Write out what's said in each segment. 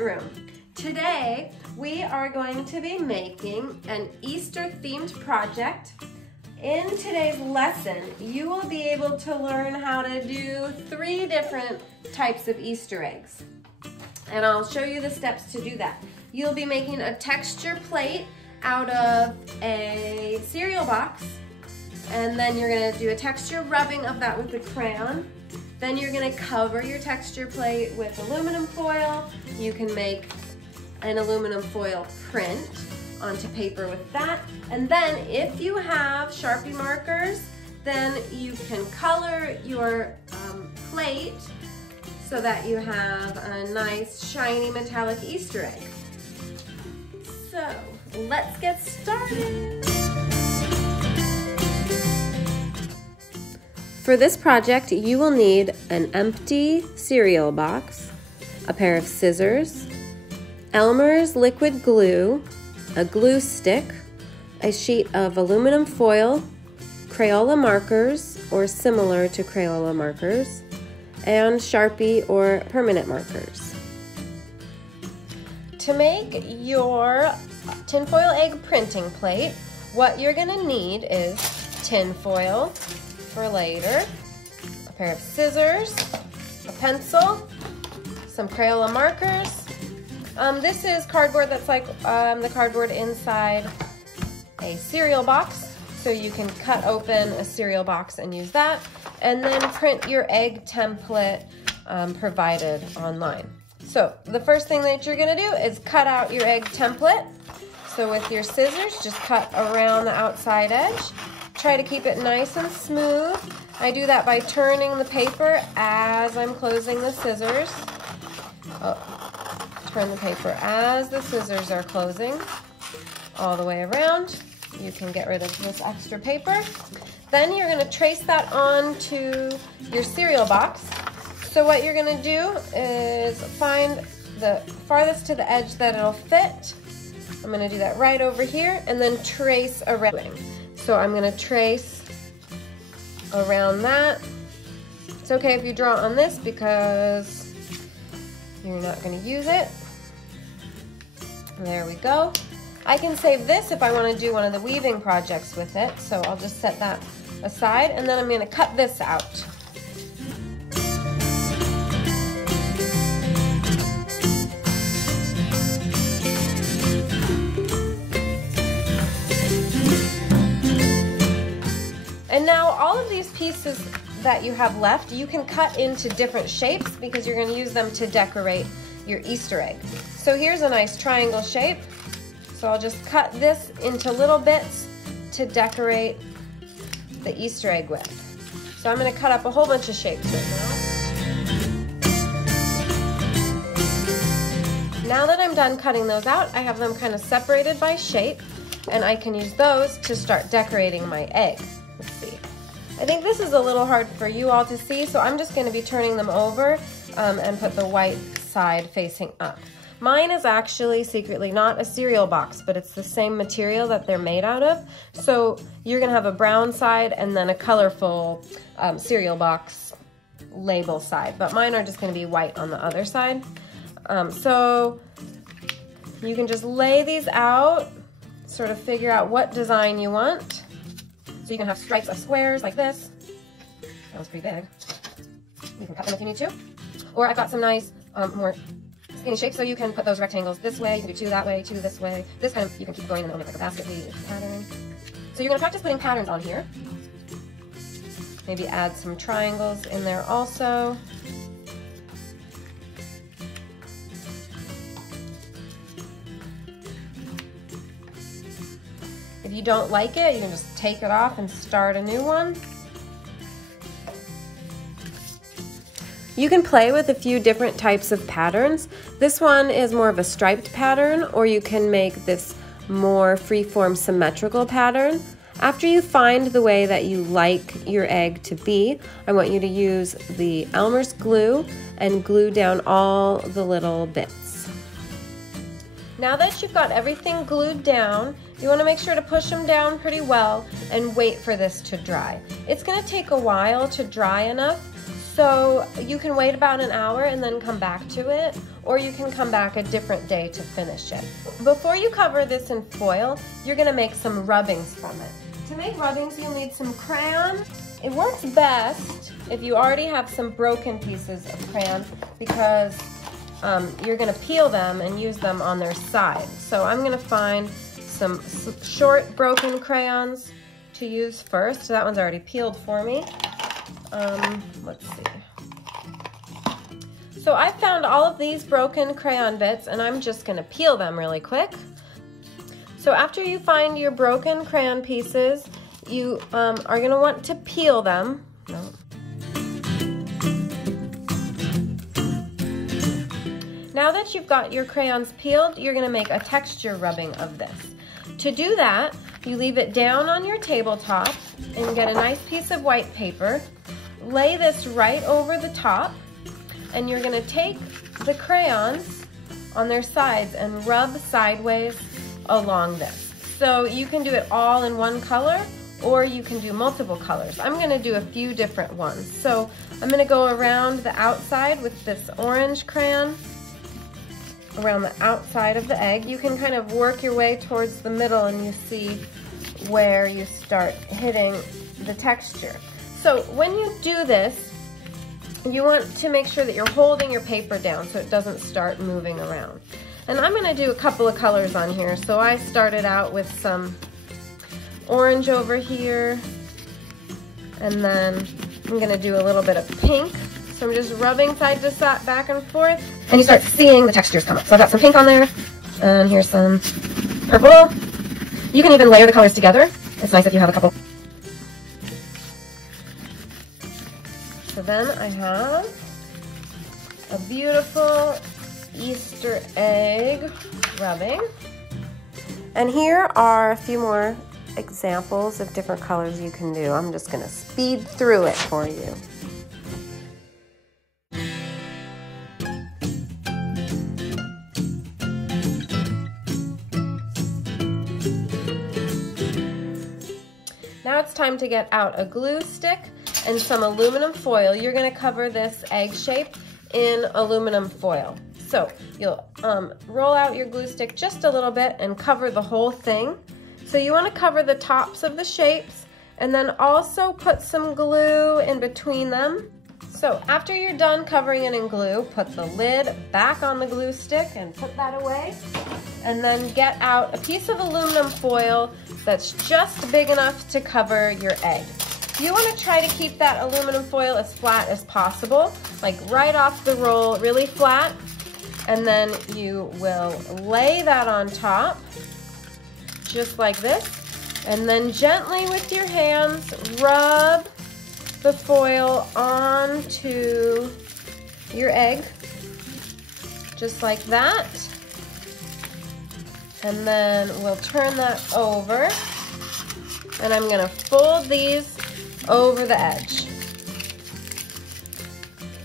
room. Today we are going to be making an Easter themed project. In today's lesson, you will be able to learn how to do 3 different types of Easter eggs. And I'll show you the steps to do that. You'll be making a texture plate out of a cereal box, and then you're gonna do a texture rubbing of that with a crayon. Then you're gonna cover your texture plate with aluminum foil. You can make an aluminum foil print onto paper with that. And then if you have Sharpie markers, then you can color your plate so that you have a nice shiny metallic Easter egg. So let's get started. For this project, you will need an empty cereal box, a pair of scissors, Elmer's liquid glue, a glue stick, a sheet of aluminum foil, Crayola markers or similar to Crayola markers, and Sharpie or permanent markers. To make your tinfoil egg printing plate, what you're gonna need is tinfoil for later, a pair of scissors, a pencil, some Crayola markers. This is cardboard that's like the cardboard inside a cereal box, so you can cut open a cereal box and use that, and then print your egg template provided online. So the first thing that you're gonna do is cut out your egg template. So with your scissors, just cut around the outside edge. Try to keep it nice and smooth. I do that by turning the paper as I'm closing the scissors. Turn the paper as the scissors are closing all the way around. You can get rid of this extra paper. Then you're gonna trace that onto your cereal box. So what you're gonna do is find the farthest to the edge that it'll fit. I'm gonna do that right over here and then trace around. So I'm gonna trace around that. It's okay if you draw on this because you're not gonna use it. There we go. I can save this if I wanna do one of the weaving projects with it, so I'll just set that aside, and then I'm gonna cut this out. And now all of these pieces that you have left, you can cut into different shapes because you're gonna use them to decorate your Easter egg. So here's a nice triangle shape. So I'll just cut this into little bits to decorate the Easter egg with. So I'm gonna cut up a whole bunch of shapes right now. Now that I'm done cutting those out, I have them kind of separated by shape, and I can use those to start decorating my egg. Let's see. I think this is a little hard for you all to see, so I'm just gonna be turning them over and put the white side facing up. Mine is actually secretly not a cereal box, but it's the same material that they're made out of. So you're gonna have a brown side and then a colorful cereal box label side, but mine are just gonna be white on the other side. So you can just lay these out, sort of figure out what design you want. So you can have stripes of squares like this. That was pretty big. You can cut them if you need to. Or I've got some nice, more skinny shapes, so you can put those rectangles this way, you can do 2 that way, 2 this way. This kind of, you can keep going and it'll make like a basket pattern. So you're gonna practice putting patterns on here. Maybe add some triangles in there also. If you don't like it, you can just take it off and start a new one. You can play with a few different types of patterns. This one is more of a striped pattern, or you can make this more free-form symmetrical pattern. After you find the way that you like your egg to be, I want you to use the Elmer's glue and glue down all the little bits. Now that you've got everything glued down, you want to make sure to push them down pretty well and wait for this to dry. It's going to take a while to dry enough, so you can wait about an hour and then come back to it, or you can come back a different day to finish it. Before you cover this in foil, you're gonna make some rubbings from it. To make rubbings, you'll need some crayon. It works best if you already have some broken pieces of crayon because you're gonna peel them and use them on their side. So I'm gonna find some short broken crayons to use first. So that one's already peeled for me. Let's see. So I found all of these broken crayon bits and I'm just gonna peel them really quick. So after you find your broken crayon pieces, you are gonna want to peel them. No. Now that you've got your crayons peeled, you're gonna make a texture rubbing of this. To do that, you leave it down on your tabletop and get a nice piece of white paper. Lay this right over the top, and you're gonna take the crayons on their sides and rub sideways along this. So you can do it all in one color, or you can do multiple colors. I'm gonna do a few different ones. So I'm gonna go around the outside with this orange crayon, around the outside of the egg. You can kind of work your way towards the middle and you see where you start hitting the texture. So when you do this, you want to make sure that you're holding your paper down so it doesn't start moving around. And I'm gonna do a couple of colors on here. So I started out with some orange over here, and then I'm gonna do a little bit of pink. So I'm just rubbing side to side, back and forth, and you start seeing the textures come up. So I've got some pink on there, and here's some purple. You can even layer the colors together. It's nice if you have a couple. So then I have a beautiful Easter egg rubbing. And here are a few more examples of different colors you can do. I'm just gonna speed through it for you. Now it's time to get out a glue stick and some aluminum foil. You're gonna cover this egg shape in aluminum foil. So you'll roll out your glue stick just a little bit and cover the whole thing. So you wanna cover the tops of the shapes and then also put some glue in between them. So after you're done covering it in glue, put the lid back on the glue stick and put that away. And then get out a piece of aluminum foil that's just big enough to cover your egg. You want to try to keep that aluminum foil as flat as possible, like right off the roll, really flat. And then you will lay that on top, just like this. And then gently with your hands, rub the foil onto your egg, just like that. And then we'll turn that over, and I'm gonna fold these over the edge.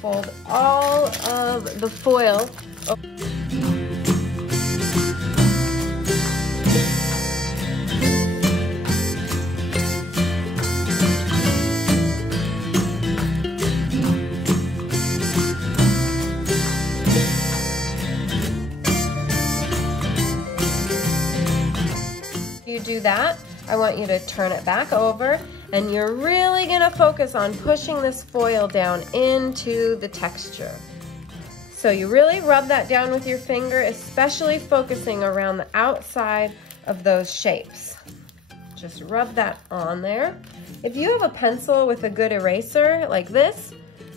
Fold all of the foil over. You do that, I want you to turn it back over, and you're really gonna focus on pushing this foil down into the texture. So you really rub that down with your finger, especially focusing around the outside of those shapes. Just rub that on there. If you have a pencil with a good eraser like this,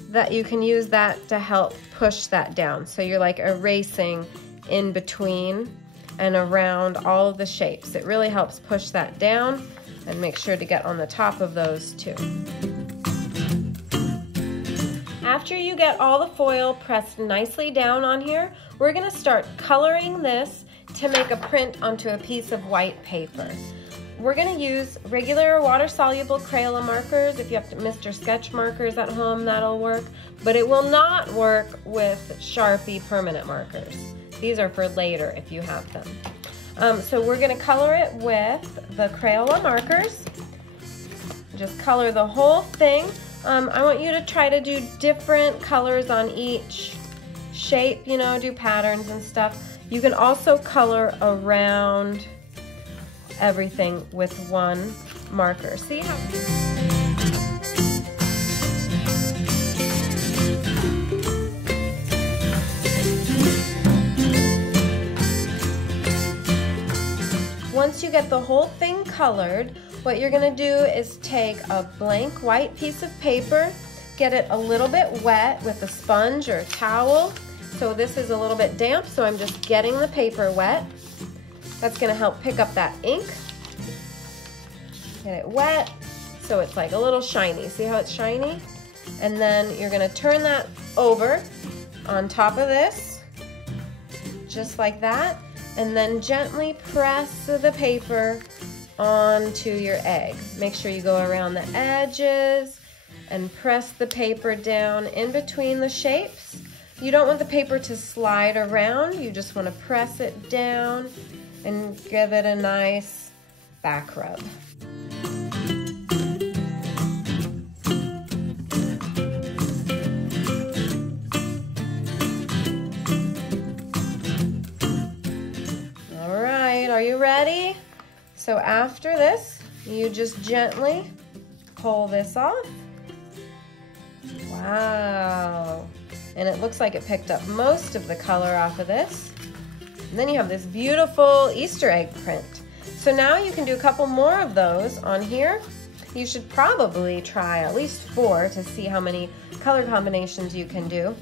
that you can use that to help push that down. So you're like erasing in between and around all of the shapes. It really helps push that down, and make sure to get on the top of those too. After you get all the foil pressed nicely down on here, we're gonna start coloring this to make a print onto a piece of white paper. We're gonna use regular water-soluble Crayola markers. If you have Mr. Sketch markers at home, that'll work, but it will not work with Sharpie permanent markers. These are for later if you have them. So we're gonna color it with the Crayola markers. Just color the whole thing. I want you to try to do different colors on each shape, you know, do patterns and stuff. You can also color around everything with one marker. See how... Once you get the whole thing colored, what you're gonna do is take a blank white piece of paper, get it a little bit wet with a sponge or a towel. So this is a little bit damp, so I'm just getting the paper wet. That's gonna help pick up that ink. Get it wet so it's like a little shiny. See how it's shiny? And then you're gonna turn that over on top of this, just like that. And then gently press the paper onto your egg. Make sure you go around the edges and press the paper down in between the shapes. You don't want the paper to slide around. You just want to press it down and give it a nice back rub. Are you ready? So after this, you just gently pull this off. Wow. And it looks like it picked up most of the color off of this. And then you have this beautiful Easter egg print. So now you can do a couple more of those on here. You should probably try at least 4 to see how many color combinations you can do.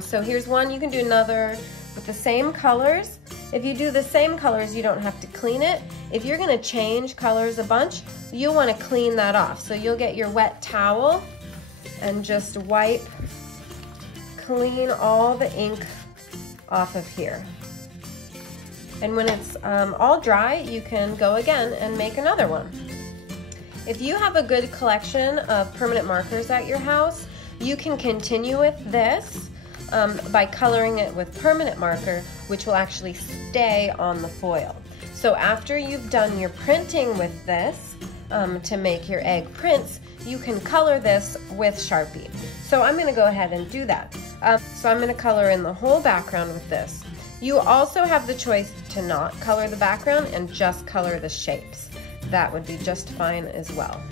So here's one. You can do another with the same colors. If you do the same colors, you don't have to clean it. If you're gonna change colors a bunch, you'll wanna clean that off. So you'll get your wet towel and just wipe clean all the ink off of here. And when it's all dry, you can go again and make another one. If you have a good collection of permanent markers at your house, you can continue with this by coloring it with permanent marker, which will actually stay on the foil. So after you've done your printing with this to make your egg prints, you can color this with Sharpie. So I'm gonna go ahead and do that. So I'm gonna color in the whole background with this. You also have the choice to not color the background and just color the shapes. That would be just fine as well.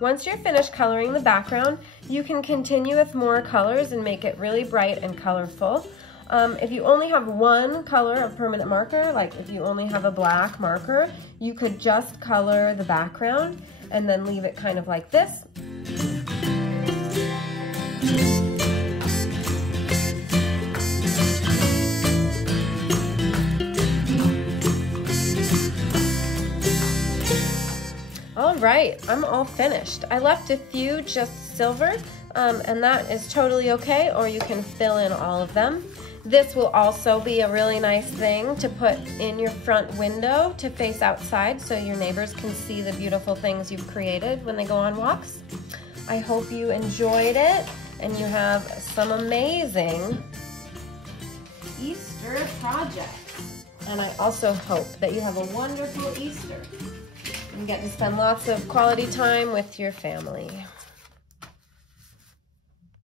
Once you're finished coloring the background, you can continue with more colors and make it really bright and colorful. If you only have one color of permanent marker, like if you only have a black marker, you could just color the background and then leave it kind of like this. All right, I'm all finished. I left a few just silver, and that is totally okay, or you can fill in all of them. This will also be a really nice thing to put in your front window to face outside so your neighbors can see the beautiful things you've created when they go on walks. I hope you enjoyed it and you have some amazing Easter projects. And I also hope that you have a wonderful Easter and get to spend lots of quality time with your family.